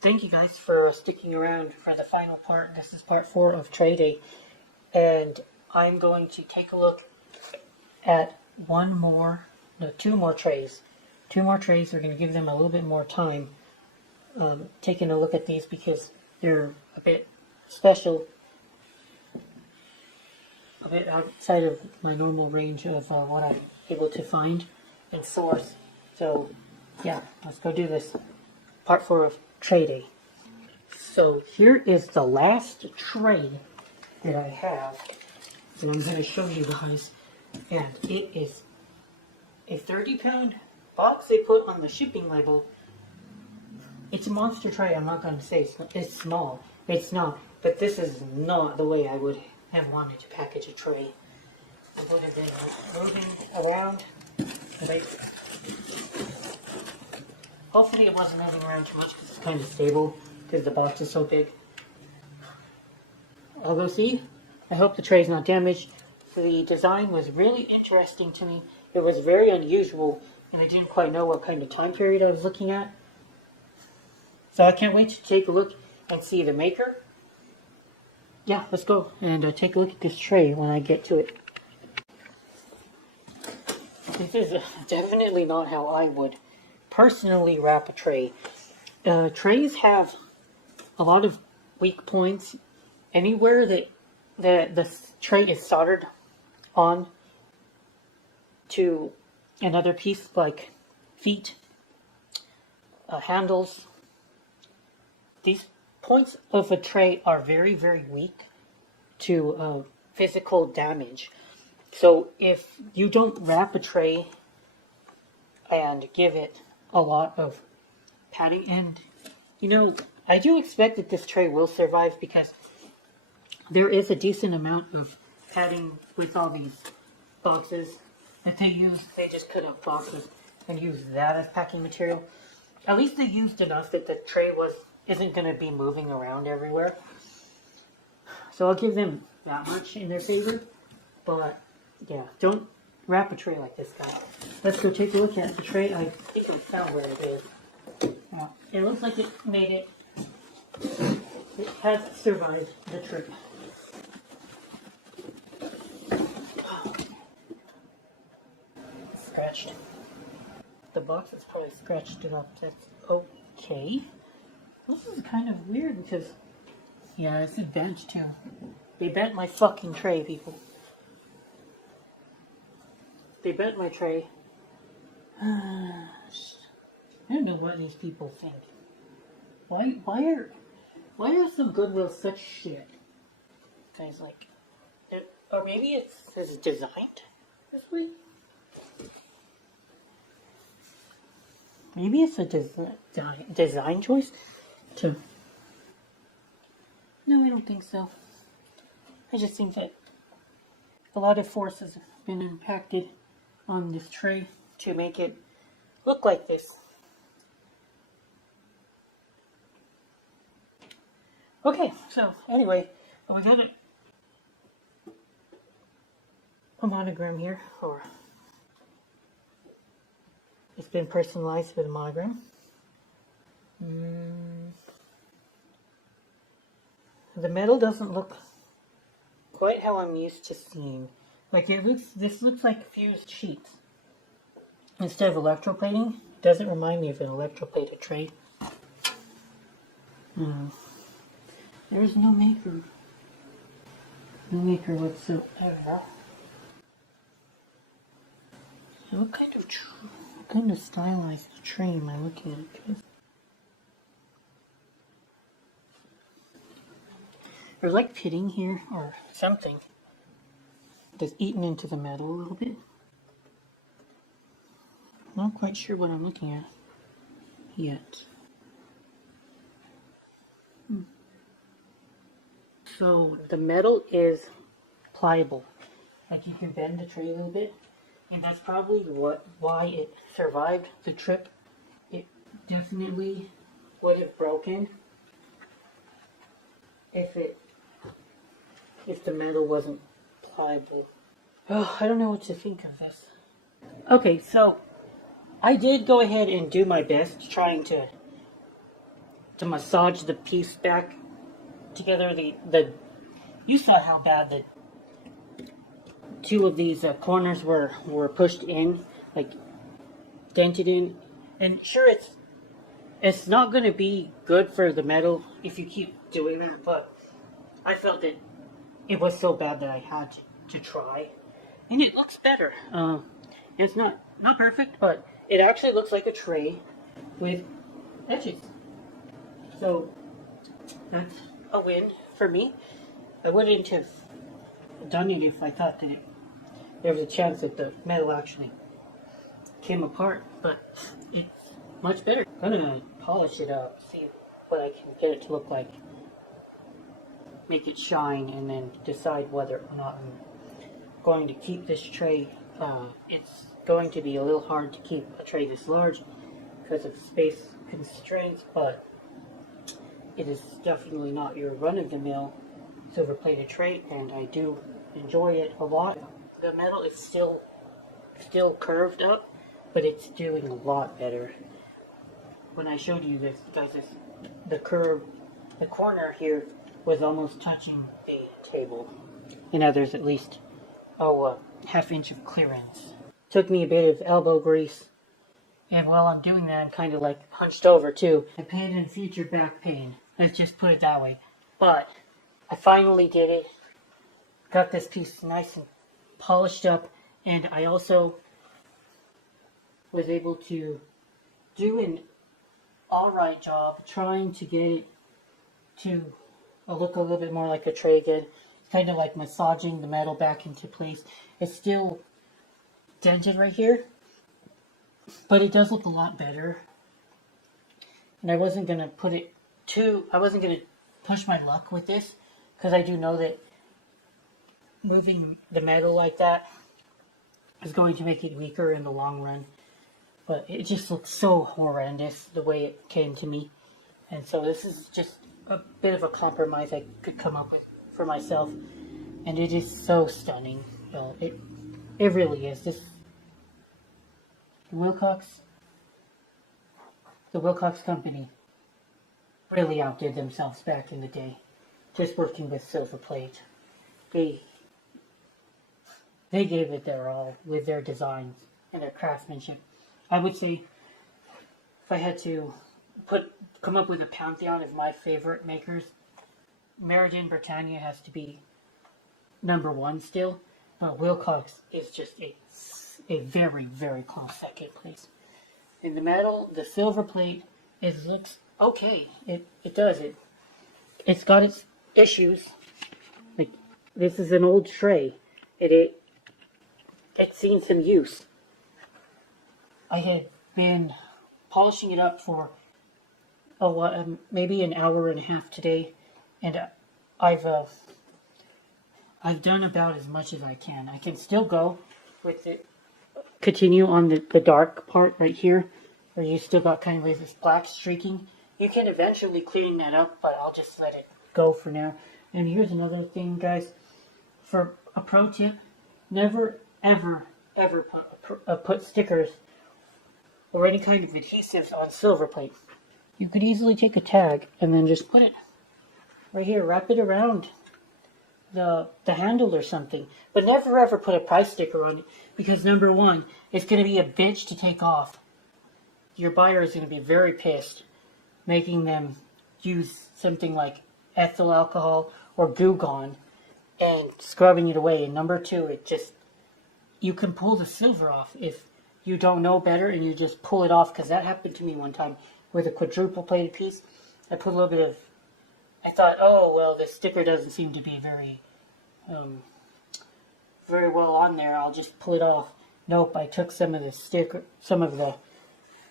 Thank you guys for sticking around for the final part. This is part 4 of Tray Day, and I'm going to take a look at two more trays. Two more trays. We're going to give them a little bit more time taking a look at these because they're a bit special, a bit outside of my normal range of what I'm able to find and source. So yeah, let's go do this. Part 4 of Tray Day. So here is the last tray that I have, and I'm going to show you guys. And it is a 30-pound box they put on the shipping label. It's a monster tray. I'm not going to say it's small. It's not. But this is not the way I would have wanted to package a tray. I would have been moving around. Like, hopefully it wasn't moving around too much because it's kind of stable because the box is so big. I'll go see. I hope the tray is not damaged. The design was really interesting to me. It was very unusual, and I didn't quite know what kind of time period I was looking at. So I can't wait to take a look and see the maker. Yeah, let's go and take a look at this tray when I get to it. This is definitely not how I would personally wrap a tray. Trays have a lot of weak points. Anywhere that the tray is soldered on to another piece, like feet, handles, these points of a tray are very, very weak to physical damage. So if you don't wrap a tray and give it a lot of padding, and you know, I do expect that this tray will survive because there is a decent amount of padding with all these boxes that they use. They just cut up boxes and use that as packing material. At least they used enough that the tray isn't going to be moving around everywhere. So I'll give them that much in their favor. But yeah, don't wrap a tray like this, guy. Let's go take a look at the tray. I think I found where it is. It looks like it made it. It has survived the trip. Scratched. The box has probably scratched it up. That's okay. This is kind of weird because, yeah, it's a bench too. They bent my fucking tray, people. They bent my tray. I don't know what these people think. Why are some Goodwill such shit? Guys, like, or maybe it's designed this way. Maybe it's a design choice to. No, I don't think so. I just think that a lot of forces have been impacted on this tray to make it look like this. Okay, so anyway, we got a monogram here, or it's been personalized with a monogram. The metal doesn't look quite how I'm used to seeing. Like this looks like fused sheets instead of electroplating. Doesn't remind me of an electroplated tray. There's no maker. No maker whatsoever. So what kind of stylized tray am I looking at? There's like pitting here or something that's eaten into the metal a little bit. Not quite sure what I'm looking at yet. So the metal is pliable. Like you can bend the tray a little bit. And that's probably why it survived the trip. It definitely would have broken if the metal wasn't pliable. Oh, I don't know what to think of this. Okay, so I did go ahead and do my best trying to to massage the piece back together. You saw how bad the two of these corners were pushed in, like dented in. And sure, it's not going to be good for the metal if you keep doing that, but I felt that it was so bad that I had to try. And it looks better. It's not perfect, but it actually looks like a tray with edges. So that's a win for me. I wouldn't have done it if I thought that there was a chance that the metal actually came apart, but it's much better. I'm gonna polish it up, see what I can get it to look like, make it shine, and then decide whether or not I'm going to keep this tray. It's going to be a little hard to keep a tray this large because of space constraints, but it is definitely not your run-of-the-mill silver-plated tray, and I do enjoy it a lot. The metal is still curved up, but it's doing a lot better. When I showed you this, guys, the corner here was almost touching the table. And now there's at least half inch of clearance. Took me a bit of elbow grease, and while I'm doing that, I'm kind of like hunched over too. I pain and future back pain. Let's just put it that way. But I finally did it. Got this piece nice and polished up, and I also was able to do an alright job trying to get it to look a little bit more like a tray again. Kind of like massaging the metal back into place. It's still dented right here, but it does look a lot better. And I wasn't going to push my luck with this, because I do know that moving the metal like that is going to make it weaker in the long run. But it just looks so horrendous the way it came to me. And so this is just a bit of a compromise I could come up with for myself. And it is so stunning. Well, it really is. The Wilcox company really outdid themselves back in the day, just working with silver plate. They gave it their all with their designs and their craftsmanship. I would say if I had to come up with a pantheon of my favorite makers, Meriden Britannia has to be number one still. Wilcox is just a very, very close second place. In the metal, the silver plate, it looks okay. It does. It's got its issues. Like, this is an old tray. It's seen some use. I had been polishing it up for maybe an hour and a half today, and I've done about as much as I can. I can still go with it. Continue on the dark part right here, where you still got kind of this black streaking. You can eventually clean that up, but I'll just let it go for now. And here's another thing, guys. For a pro tip, never, ever, ever put stickers or any kind of adhesives on silver plate. You could easily take a tag and then just put it right here, wrap it around the handle or something. But never ever put a price sticker on it, because number one, it's going to be a bitch to take off. Your buyer is going to be very pissed, making them use something like ethyl alcohol or Goo Gone and scrubbing it away. And number two, you can pull the silver off if you don't know better and you just pull it off, because that happened to me one time with a quadruple plated piece. I put a little bit of, I thought, oh, well, the sticker doesn't seem to be very well on there. I'll just pull it off. Nope, I took some of the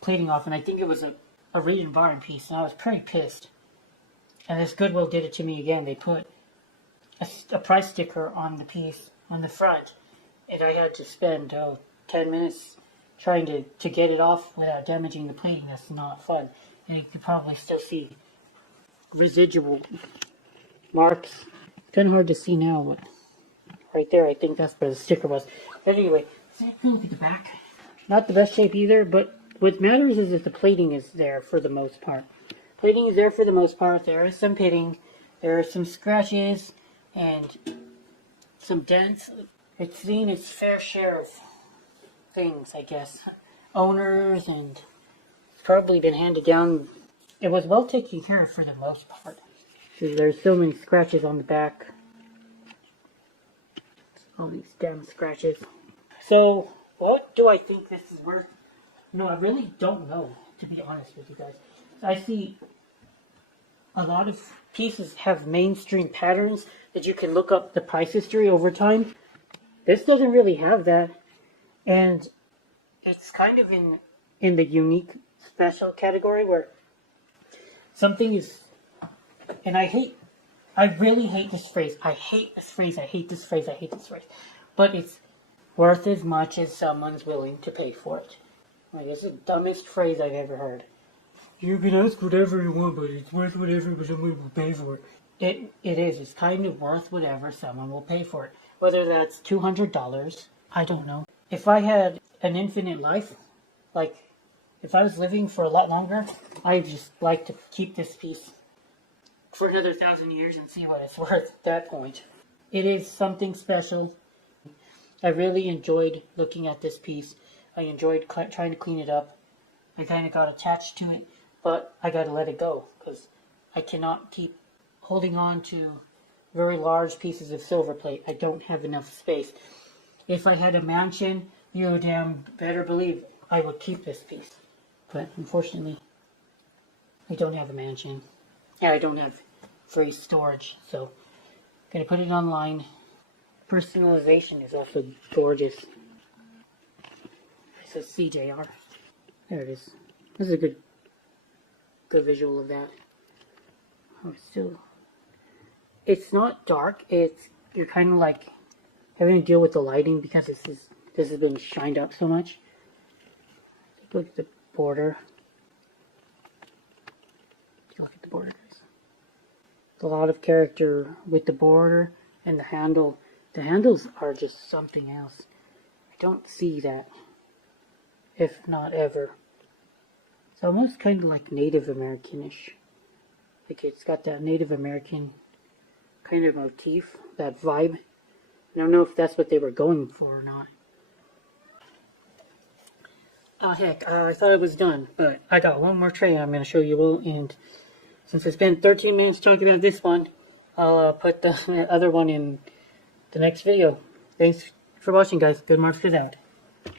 plating off, and I think it was a Reed and Barn piece, and I was pretty pissed. And this Goodwill did it to me again. They put a price sticker on the piece on the front, and I had to spend 10 minutes trying to get it off without damaging the plating. That's not fun. And you can probably still see residual marks. Kind of hard to see now, but right there, I think that's where the sticker was. But anyway, look at the back. Not the best shape either, but what matters is that the plating is there for the most part. Plating is there for the most part. There is some pitting, there are some scratches, and some dents. It's seen its fair share of things, I guess. Owners, and it's probably been handed down. It was well taken care of for the most part. There's so many scratches on the back. All these damn scratches. So, what do I think this is worth? No, I really don't know, to be honest with you guys. I see a lot of pieces have mainstream patterns that you can look up the price history over time. This doesn't really have that. And it's kind of in the unique special category where something is, and I really hate this phrase. I hate this phrase. But it's worth as much as someone's willing to pay for it. Like, it's the dumbest phrase I've ever heard. You can ask whatever you want, but it's worth whatever someone will pay for it. It is. It's kind of worth whatever someone will pay for it. Whether that's $200, I don't know. If I had an infinite life, like, if I was living for a lot longer, I'd just like to keep this piece for another 1,000 years and see what it's worth at that point. It is something special. I really enjoyed looking at this piece. I enjoyed trying to clean it up. I kind of got attached to it, but I got to let it go because I cannot keep holding on to very large pieces of silver plate. I don't have enough space. If I had a mansion, you damn better believe I would keep this piece. But unfortunately, I don't have a mansion. Yeah, I don't have free storage, so I'm going to put it online. Personalization is also gorgeous. It says CJR. There it is. This is a good visual of that. Oh, it's not dark. You're kind of like having to deal with the lighting because this has been shined up so much. Look at the border. Look at the border, guys. There's a lot of character with the border and the handle. The handles are just something else. I don't see that, if not ever. It's almost kind of like Native American-ish. Like it's got that Native American kind of motif, that vibe. I don't know if that's what they were going for or not. Oh heck, I thought it was done, but I got one more tray I'm going to show you all, and since I spent 13 minutes talking about this one, I'll put the other one in the next video. Thanks for watching, guys. Good Marks is out.